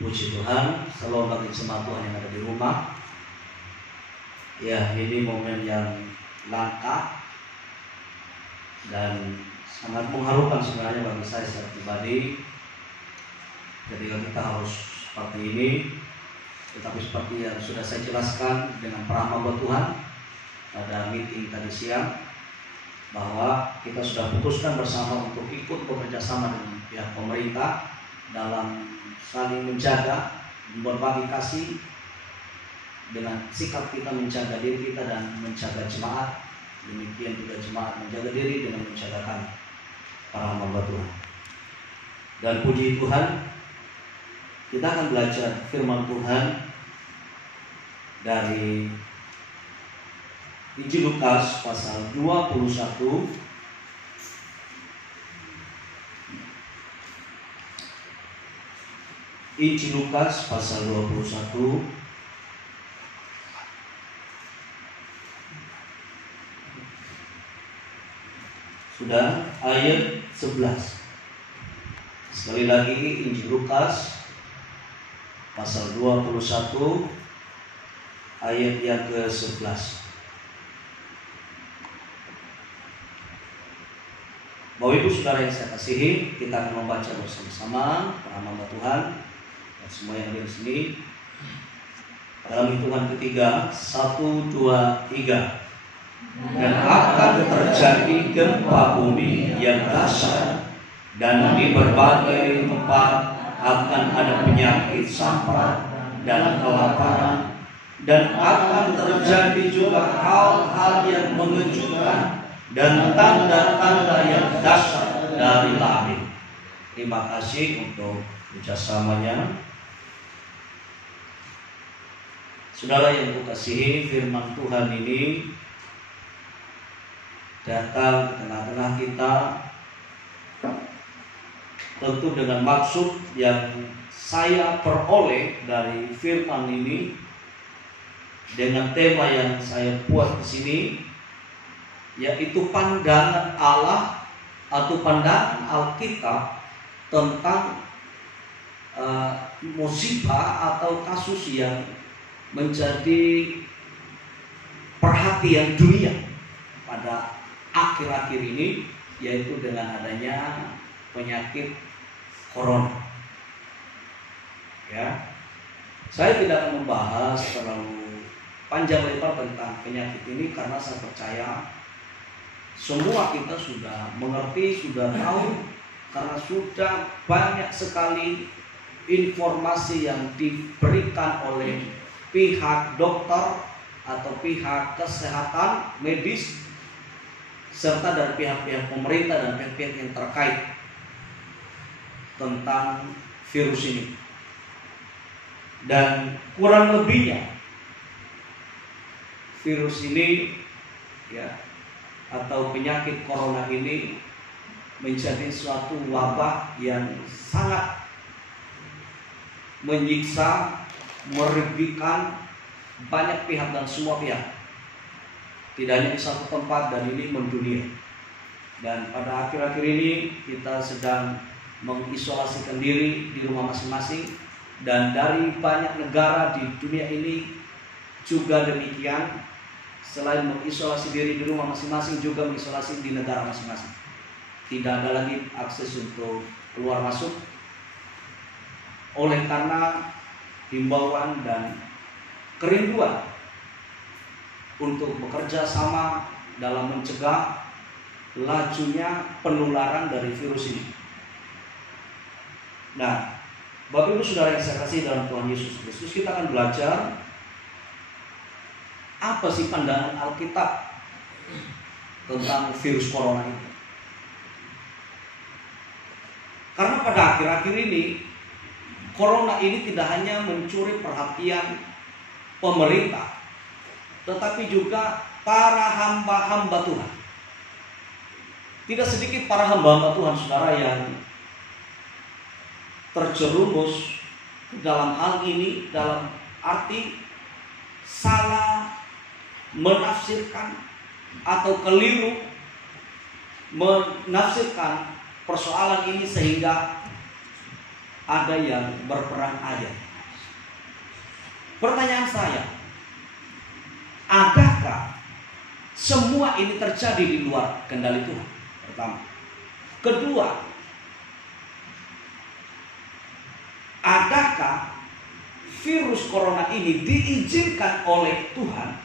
Puji Tuhan, selalu bagi jemaat Tuhan yang ada di rumah. Ya, ini momen yang langka dan sangat mengharukan sebenarnya bagi saya secara pribadi. Jadi kita harus seperti ini. Tetapi seperti yang sudah saya jelaskan dengan para hamba Tuhan pada meeting tadi siang, bahwa kita sudah putuskan bersama untuk ikut bekerja sama dengan pihak pemerintah dalam saling menjaga, berbagi kasih dengan sikap kita menjaga diri kita dan menjaga jemaat. Demikian juga jemaat menjaga diri dengan menjagakan para hamba Tuhan. Dan puji Tuhan, kita akan belajar firman Tuhan dari Injil Lukas pasal 21 Injil Lukas pasal 21 sudah ayat 11. Sekali lagi Injil Lukas pasal 21 ayat yang ke-11. Bapak Ibu Saudara yang saya kasihi, kita akan membaca bersama-sama para hamba Tuhan dan semua yang ada di sini. Dalam hitungan ketiga, 1, 2, 3. Dan akan terjadi gempa bumi yang dahsyat, dan di berbagai tempat akan ada penyakit sampar dan kelaparan, dan akan terjadi juga hal-hal yang mengejutkan dan tanda-tanda yang dahsyat dari langit. Terima kasih untuk kerjasamanya. Saudara yang kukasihi, firman Tuhan ini datang ke tengah-tengah kita tentu dengan maksud yang saya peroleh dari firman ini, dengan tema yang saya buat di sini, yaitu pandangan Allah atau pandangan Alkitab tentang musibah atau kasus yang menjadi perhatian dunia pada akhir-akhir ini, yaitu dengan adanya penyakit corona. Ya, saya tidak akan membahas terlalu panjang lebar tentang penyakit ini karena saya percaya semua kita sudah mengerti, sudah tahu, karena sudah banyak sekali informasi yang diberikan oleh pihak dokter atau pihak kesehatan medis, serta dari pihak-pihak pemerintah dan pihak-pihak yang terkait tentang virus ini. Dan kurang lebihnya virus ini, ya, atau penyakit corona ini menjadi suatu wabah yang sangat menyiksa, merugikan banyak pihak dan semua pihak. Tidak hanya di satu tempat, dan ini mendunia. Dan pada akhir-akhir ini kita sedang mengisolasikan diri di rumah masing-masing, dan dari banyak negara di dunia ini juga demikian. Selain mengisolasi diri di rumah masing-masing, juga mengisolasi di negara masing-masing. Tidak ada lagi akses untuk keluar masuk. Oleh karena himbauan dan kerinduan untuk bekerja sama dalam mencegah lajunya penularan dari virus ini. Nah, Bapak Ibu Saudara yang saya kasih dalam Tuhan Yesus Kristus, kita akan belajar apa sih pandangan Alkitab tentang virus corona ini. Karena pada akhir-akhir ini, corona ini tidak hanya mencuri perhatian pemerintah, tetapi juga para hamba-hamba Tuhan. Tidak sedikit para hamba-hamba Tuhan, saudara, yang terjerumus dalam hal ini, dalam arti salah menafsirkan atau keliru menafsirkan persoalan ini, sehingga ada yang berperang ayat. Pertanyaan saya, adakah semua ini terjadi di luar kendali Tuhan? Pertama. Kedua, adakah virus corona ini diizinkan oleh Tuhan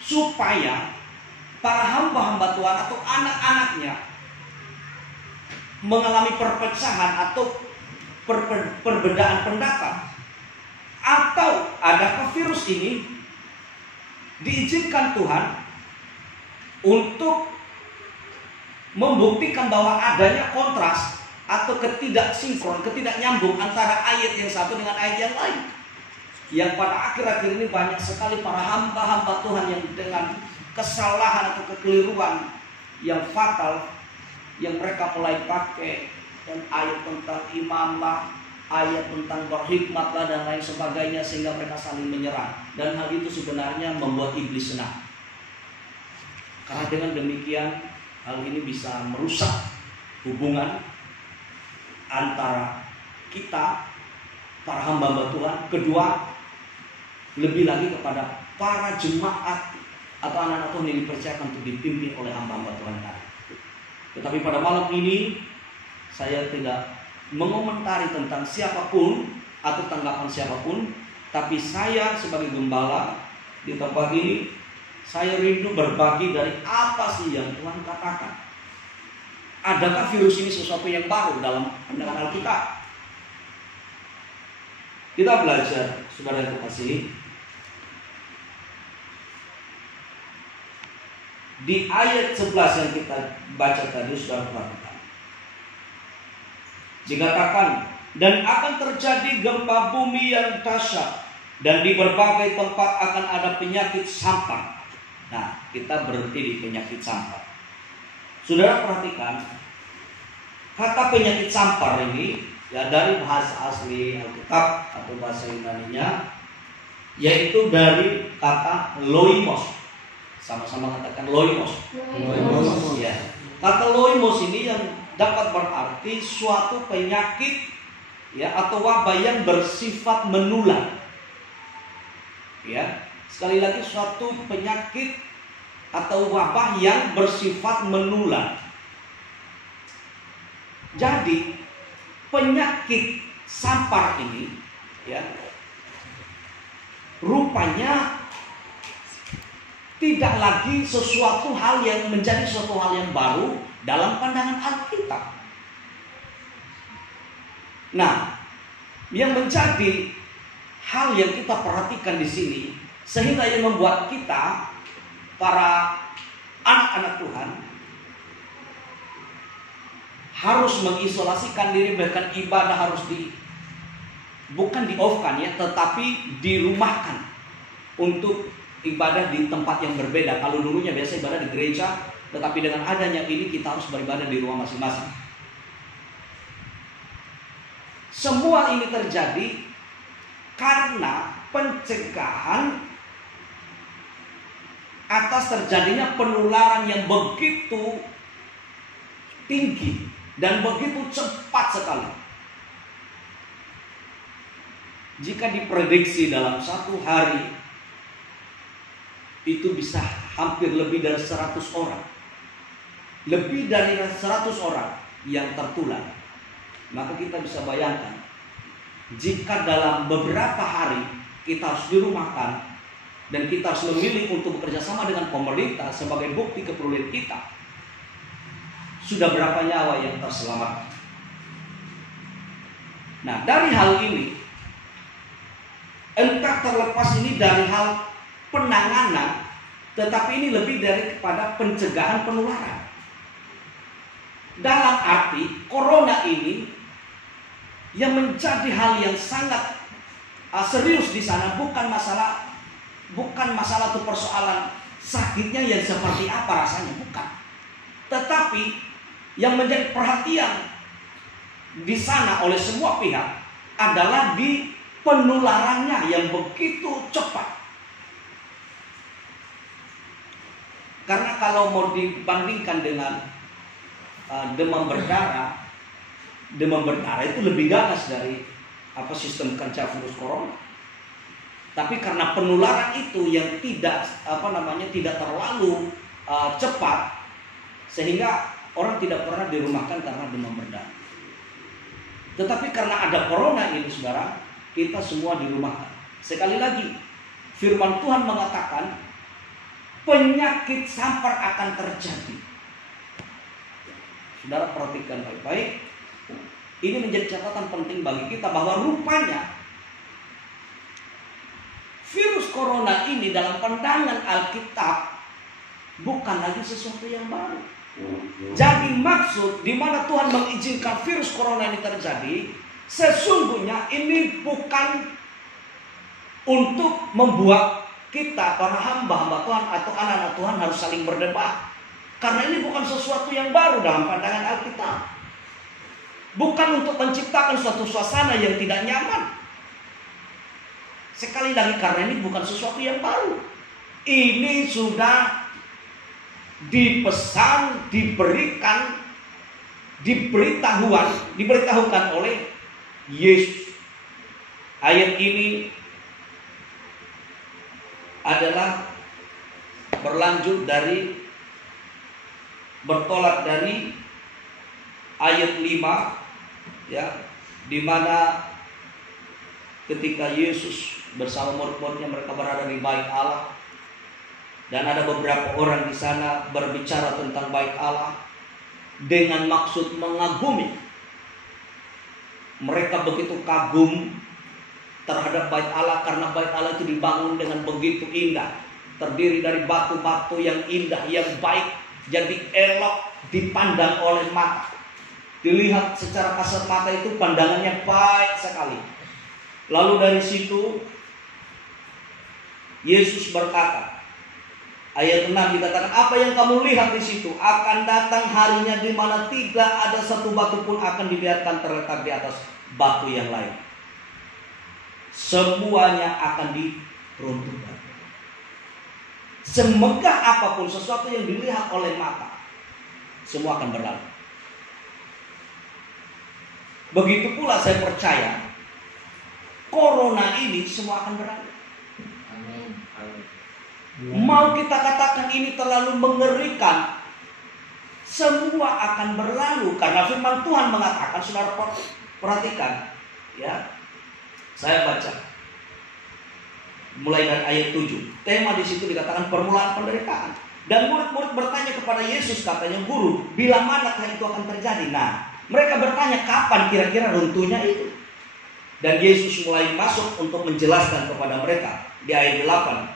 supaya para hamba-hamba Tuhan atau anak-anaknya mengalami perpecahan atau perbedaan pendapat? Atau adakah virus ini diizinkan Tuhan untuk membuktikan bahwa adanya kontras atau ketidaksinkron, ketidaknyambung antara ayat yang satu dengan ayat yang lain? Yang pada akhir-akhir ini banyak sekali para hamba-hamba Tuhan yang dengan kesalahan atau kekeliruan yang fatal, yang mereka mulai pakai dan ayat tentang imamah, ayat tentang berhikmatlah dan lain sebagainya, sehingga mereka saling menyerang. Dan hal itu sebenarnya membuat iblis senang, karena dengan demikian hal ini bisa merusak hubungan antara kita, para hamba-hamba Tuhan. Kedua, lebih lagi kepada para jemaat atau anak-anak Tuhan yang dipercayakan untuk dipimpin oleh hamba-hamba Tuhan tadi. Tetapi pada malam ini saya tidak mengomentari tentang siapapun atau tanggapan siapapun, tapi saya sebagai gembala di tempat ini, saya rindu berbagi dari apa sih yang Tuhan katakan. Adakah virus ini sesuatu yang baru dalam pandangan Alkitab? Kita belajar, saudara yang terkasih, di ayat 11 yang kita baca tadi, saudara perhatikan. Dikatakan, dan akan terjadi gempa bumi yang dahsyat, dan di berbagai tempat akan ada penyakit sampar. Nah, kita berhenti di penyakit sampar. Saudara perhatikan, kata penyakit sampar ini ya dari bahasa asli Alkitab atau bahasa Yunaninya, yaitu dari kata loimos. Sama-sama katakan loimos. Loimos. Ya. Kata loimos ini yang dapat berarti suatu penyakit ya atau wabah yang bersifat menular. Ya, sekali lagi suatu penyakit atau wabah yang bersifat menular. Jadi penyakit sampar ini ya rupanya tidak lagi sesuatu hal yang menjadi suatu hal yang baru dalam pandangan Alkitab. Nah, yang menjadi hal yang kita perhatikan di sini, sehingga yang membuat kita para anak-anak Tuhan harus mengisolasikan diri, bahkan ibadah harus bukan di-off-kan ya, tetapi dirumahkan untuk ibadah di tempat yang berbeda. Kalau dulunya biasa ibadah di gereja, tetapi dengan adanya ini kita harus beribadah di rumah masing-masing. Semua ini terjadi karena pencegahan atas terjadinya penularan yang begitu tinggi dan begitu cepat sekali. Jika diprediksi dalam satu hari itu bisa hampir lebih dari 100 orang. Lebih dari 100 orang yang tertular. Maka kita bisa bayangkan, jika dalam beberapa hari kita harus dirumahkan dan kita harus memilih untuk bekerja sama dengan pemerintah sebagai bukti kepedulian kita, sudah berapa nyawa yang terselamatkan. Nah, dari hal ini, entah terlepas ini dari hal penanganan, tetapi ini lebih dari kepada pencegahan penularan. Dalam arti corona ini yang menjadi hal yang sangat serius di sana bukan masalah atau persoalan sakitnya yang seperti apa rasanya, bukan. Tetapi yang menjadi perhatian di sana oleh semua pihak adalah di penularannya yang begitu cepat. Karena kalau mau dibandingkan dengan demam berdarah, demam berdarah itu lebih ganas dari sistem kancah virus corona. Tapi karena penularan itu yang tidak terlalu cepat, sehingga orang tidak pernah dirumahkan karena demam berdarah. Tetapi karena ada corona ini, saudara, kita semua dirumahkan. Sekali lagi, firman Tuhan mengatakan penyakit sampar akan terjadi. Saudara perhatikan baik-baik. Ini menjadi catatan penting bagi kita bahwa rupanya virus corona ini dalam pandangan Alkitab bukan lagi sesuatu yang baru. Jadi maksud di mana Tuhan mengizinkan virus corona ini terjadi, sesungguhnya ini bukan untuk membuat kita para hamba-hamba Tuhan atau anak-anak Tuhan harus saling berdebat. Karena ini bukan sesuatu yang baru dalam pandangan Alkitab. Bukan untuk menciptakan suatu suasana yang tidak nyaman. Sekali lagi, karena ini bukan sesuatu yang baru. Ini sudah dipesan, diberitahukan oleh Yesus. Ayat ini adalah bertolak dari ayat 5, ya, di mana ketika Yesus bersama murid-muridnya mereka berada di bait Allah, dan ada beberapa orang di sana berbicara tentang bait Allah dengan maksud mengagumi. Mereka begitu kagum terhadap bait Allah karena bait Allah itu dibangun dengan begitu indah, terdiri dari batu-batu yang indah, yang baik, jadi elok dipandang oleh mata. Dilihat secara kasat mata itu pandangannya baik sekali. Lalu dari situ Yesus berkata, ayat 6 dikatakan, apa yang kamu lihat di situ akan datang harinya di mana tidak ada satu batu pun akan dibiarkan terletak di atas batu yang lain. Semuanya akan diruntuhkan. Semegah apapun sesuatu yang dilihat oleh mata, semua akan berlalu. Begitu pula saya percaya corona ini semua akan berlalu. Mau kita katakan ini terlalu mengerikan, semua akan berlalu karena firman Tuhan mengatakan. Saudara perhatikan, ya. Saya baca mulai dari ayat 7. Tema di situ dikatakan permulaan penderitaan. Dan murid-murid bertanya kepada Yesus, katanya, "Guru, bila manakah itu akan terjadi?" Nah, mereka bertanya kapan kira-kira runtuhnya itu. Dan Yesus mulai masuk untuk menjelaskan kepada mereka di ayat 8.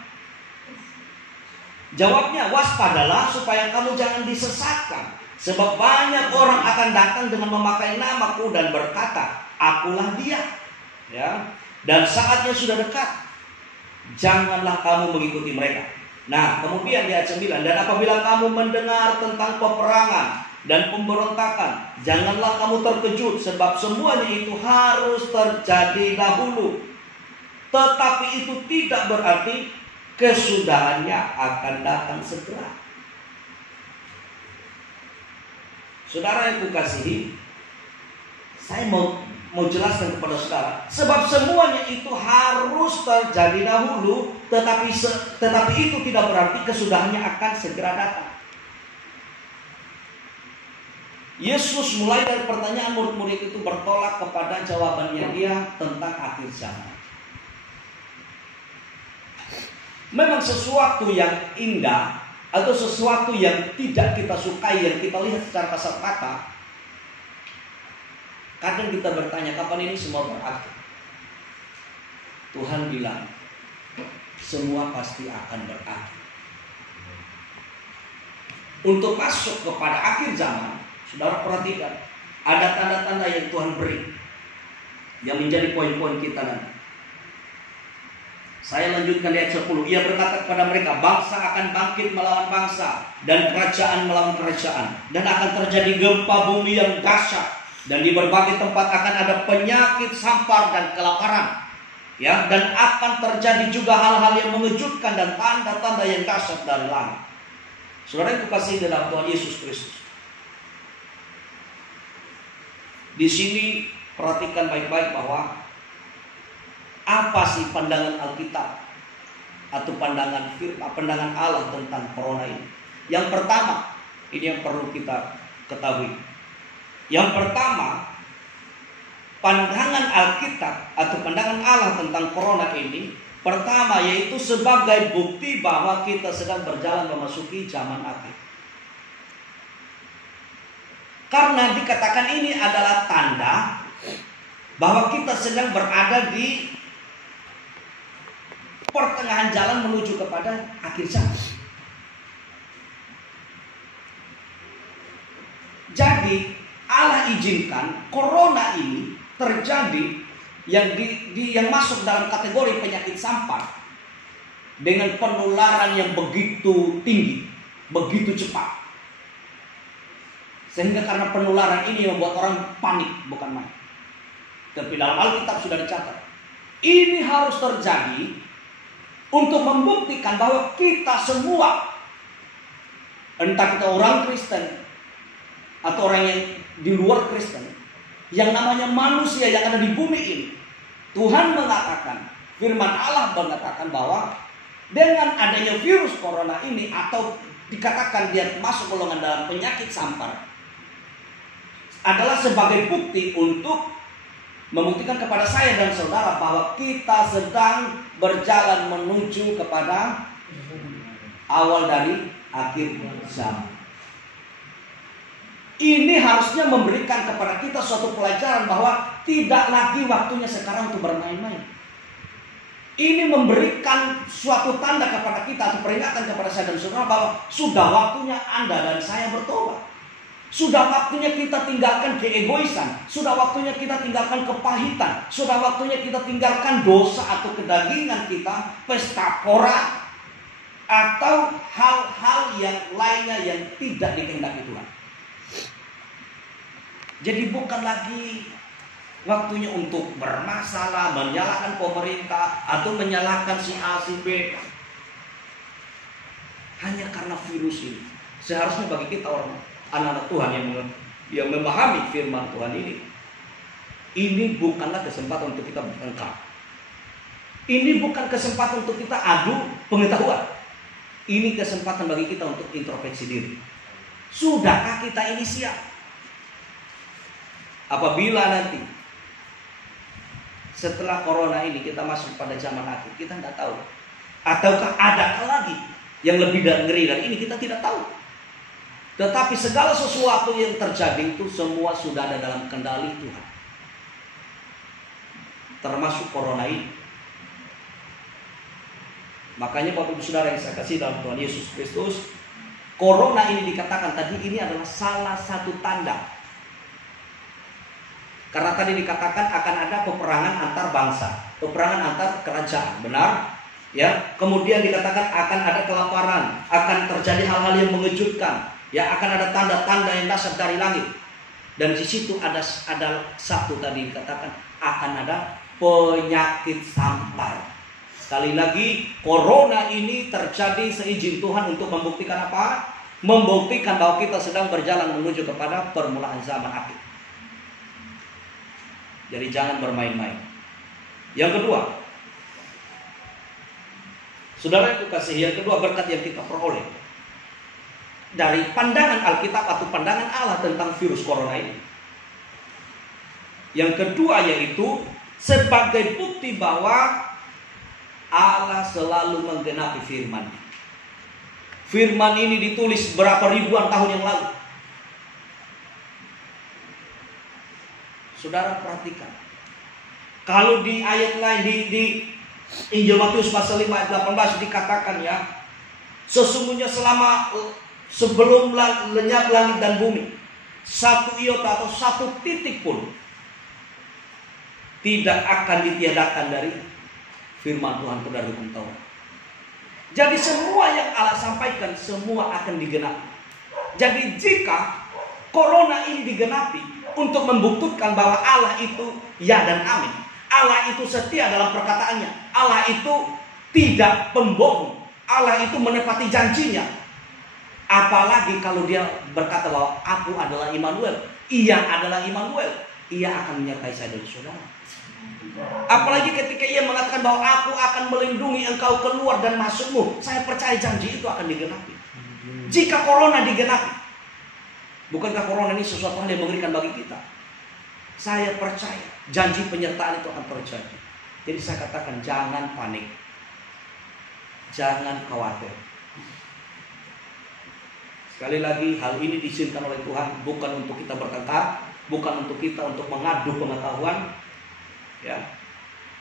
Jawabnya, "Waspadalah supaya kamu jangan disesatkan. Sebab banyak orang akan datang dengan memakai namaku dan berkata, akulah dia. Ya, dan saatnya sudah dekat. Janganlah kamu mengikuti mereka." Nah, kemudian di ayat 9, "Dan apabila kamu mendengar tentang peperangan dan pemberontakan, janganlah kamu terkejut, sebab semuanya itu harus terjadi dahulu. Tetapi itu tidak berarti kesudahannya akan datang segera." Saudara yang kukasihi, saya mau jelaskan kepada saudara, sebab semuanya itu harus terjadi dahulu, tetapi itu tidak berarti kesudahannya akan segera datang. Yesus mulai dari pertanyaan murid-murid itu bertolak kepada jawabannya dia tentang akhir zaman. Memang sesuatu yang indah atau sesuatu yang tidak kita sukai, yang kita lihat secara kasat mata, kadang kita bertanya kapan ini semua berakhir. Tuhan bilang semua pasti akan berakhir. Untuk masuk kepada akhir zaman, saudara perhatikan, ada tanda-tanda yang Tuhan beri, yang menjadi poin-poin kita nanti. Saya lanjutkan di ayat 10. Ia berkata kepada mereka, bangsa akan bangkit melawan bangsa, dan kerajaan melawan kerajaan, dan akan terjadi gempa bumi yang dahsyat, dan di berbagai tempat akan ada penyakit, sampar, dan kelaparan. Ya, dan akan terjadi juga hal-hal yang mengejutkan dan tanda-tanda yang dahsyat dari langit. Saudara yang kukasihi dalam Tuhan Yesus Kristus, Di sini perhatikan baik-baik bahwa apa sih pandangan Alkitab atau pandangan Allah tentang corona ini. Yang pertama, ini yang perlu kita ketahui. Yang pertama, pandangan Alkitab atau pandangan Allah tentang corona ini, pertama yaitu sebagai bukti bahwa kita sedang berjalan memasuki zaman akhir. Karena dikatakan ini adalah tanda bahwa kita sedang berada di pertengahan jalan menuju kepada akhir zaman. Jadi Allah izinkan corona ini terjadi yang masuk dalam kategori penyakit sampar dengan penularan yang begitu tinggi, begitu cepat. Sehingga karena penularan ini membuat orang panik, bukan main. Tapi dalam Alkitab sudah dicatat, ini harus terjadi untuk membuktikan bahwa kita semua, entah kita orang Kristen atau orang yang di luar Kristen, yang namanya manusia yang ada di bumi ini, Tuhan mengatakan, firman Allah mengatakan bahwa dengan adanya virus corona ini, atau dikatakan dia masuk golongan dalam penyakit sampar, adalah sebagai bukti untuk membuktikan kepada saya dan saudara bahwa kita sedang berjalan menuju kepada awal dari akhir zaman. Ini harusnya memberikan kepada kita suatu pelajaran bahwa tidak lagi waktunya sekarang untuk bermain-main. Ini memberikan suatu tanda kepada kita atau peringatan kepada saya dan saudara bahwa sudah waktunya Anda dan saya bertobat. Sudah waktunya kita tinggalkan keegoisan. Sudah waktunya kita tinggalkan kepahitan. Sudah waktunya kita tinggalkan dosa atau kedagingan kita, pesta pora, atau hal-hal yang lainnya yang tidak dikehendaki Tuhan. Jadi bukan lagi waktunya untuk bermasalah, menyalahkan pemerintah, atau menyalahkan si A, si B. Hanya karena virus ini. Seharusnya bagi kita orang anak-anak Tuhan yang memahami firman Tuhan ini bukanlah kesempatan untuk kita bertengkar. Ini bukan kesempatan untuk kita adu pengetahuan. Ini kesempatan bagi kita untuk introspeksi diri. Sudahkah kita ini siap? Apabila nanti setelah corona ini kita masuk pada zaman akhir, kita tidak tahu. Ataukah ada lagi yang lebih ngeri dari ini, kita tidak tahu. Tetapi segala sesuatu yang terjadi itu semua sudah ada dalam kendali Tuhan. Termasuk corona ini. Makanya Bapak Ibu Saudara yang saya kasih dalam Tuhan Yesus Kristus, corona ini dikatakan tadi ini adalah salah satu tanda. Karena tadi dikatakan akan ada peperangan antar bangsa, peperangan antar kerajaan, benar? Ya, kemudian dikatakan akan ada kelaparan, akan terjadi hal-hal yang mengejutkan. Ya, akan ada tanda-tanda yang dasar dari langit. Dan di situ ada satu tadi dikatakan akan ada penyakit sampar. Sekali lagi, corona ini terjadi seizin Tuhan untuk membuktikan apa? Membuktikan bahwa kita sedang berjalan menuju kepada permulaan zaman akhir. Jadi jangan bermain-main. Yang kedua, saudara yang kekasih, yang kedua berkat yang kita peroleh dari pandangan Alkitab atau pandangan Allah tentang virus corona ini. Yang kedua yaitu sebagai bukti bahwa Allah selalu menggenapi firman. Firman ini ditulis berapa ribuan tahun yang lalu. Saudara perhatikan. Kalau di ayat lain di Injil Matius pasal 5 ayat 18 dikatakan ya, sesungguhnya sebelum lenyap langit dan bumi, satu iota atau satu titik pun tidak akan ditiadakan dari firman Tuhan atau dari hukum Taurat. Jadi semua yang Allah sampaikan semua akan digenapi. Jadi jika corona ini digenapi untuk membuktikan bahwa Allah itu ya dan amin, Allah itu setia dalam perkataannya, Allah itu tidak pembohong, Allah itu menepati janjinya. Apalagi kalau dia berkata bahwa aku adalah Immanuel, ia adalah Immanuel. Ia akan menyertai saya dan saudara. Apalagi ketika ia mengatakan bahwa aku akan melindungi engkau keluar dan masukmu. Saya percaya janji itu akan digenapi. Jika corona digenapi, bukankah corona ini sesuatu hal yang mengerikan bagi kita? Saya percaya janji penyertaan itu akan terjadi. Jadi saya katakan jangan panik, jangan khawatir. Sekali lagi, hal ini diizinkan oleh Tuhan bukan untuk kita bertengkar, bukan untuk kita untuk mengadu pengetahuan, ya,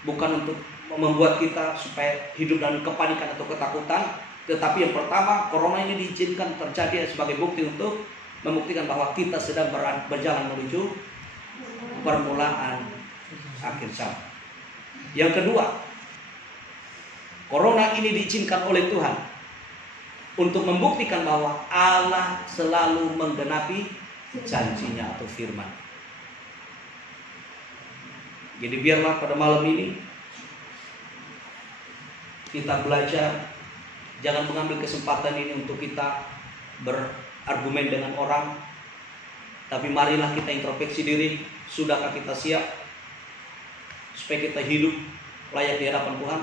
bukan untuk membuat kita supaya hidup dalam kepanikan atau ketakutan. Tetapi yang pertama, corona ini diizinkan terjadi sebagai bukti untuk membuktikan bahwa kita sedang berjalan menuju permulaan akhir zaman. Yang kedua, corona ini diizinkan oleh Tuhan untuk membuktikan bahwa Allah selalu menggenapi janjinya atau firman. Jadi biarlah pada malam ini kita belajar, jangan mengambil kesempatan ini untuk kita berargumen dengan orang, tapi marilah kita introspeksi diri. Sudahkah kita siap supaya kita hidup layak di hadapan Tuhan?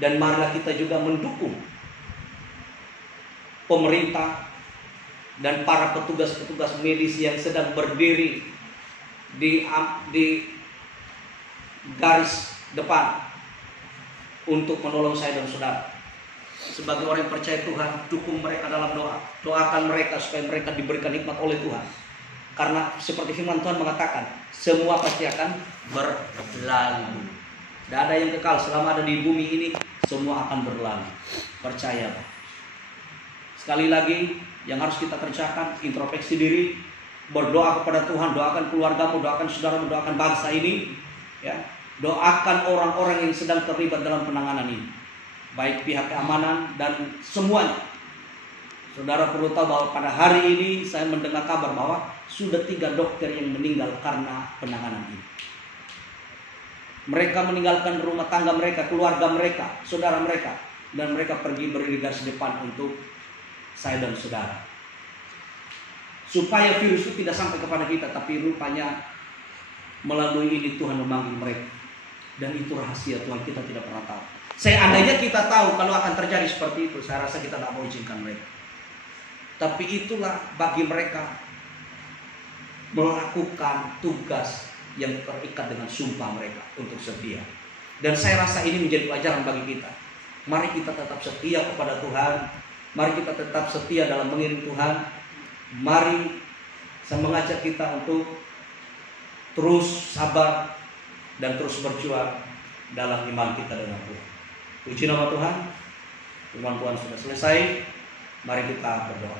Dan marilah kita juga mendukung pemerintah dan para petugas-petugas medis yang sedang berdiri di garis depan untuk menolong saya dan saudara. Sebagai orang yang percaya Tuhan, dukung mereka dalam doa. Doakan mereka supaya mereka diberikan hikmat oleh Tuhan. Karena seperti firman Tuhan mengatakan, semua pasti akan berlalu. Tidak ada yang kekal selama ada di bumi ini, semua akan berlalu. Percaya, Pak. Sekali lagi, yang harus kita kerjakan, introspeksi diri, berdoa kepada Tuhan, doakan keluargamu, doakan saudaramu, doakan bangsa ini, ya. Doakan orang-orang yang sedang terlibat dalam penanganan ini, baik pihak keamanan dan semuanya. Saudara perlu tahu bahwa pada hari ini saya mendengar kabar bahwa sudah 3 dokter yang meninggal karena penanganan ini. Mereka meninggalkan rumah tangga mereka, keluarga mereka, saudara mereka, dan mereka pergi berdiri garis depan untuk saya dan saudara. Supaya virus itu tidak sampai kepada kita, tapi rupanya melalui ini Tuhan memanggil mereka. Dan itu rahasia Tuhan, kita tidak pernah tahu. Seandainya kita tahu kalau akan terjadi seperti itu, saya rasa kita tidak mau izinkan mereka. Tapi itulah bagi mereka melakukan tugas yang terikat dengan sumpah mereka untuk setia. Dan saya rasa ini menjadi pelajaran bagi kita. Mari kita tetap setia kepada Tuhan. Mari kita tetap setia dalam mengiring Tuhan. Mari saya mengajak kita untuk terus sabar dan terus berjuang dalam iman kita dengan Tuhan. Puji nama Tuhan. Firman Tuhan sudah selesai. Mari kita berdoa.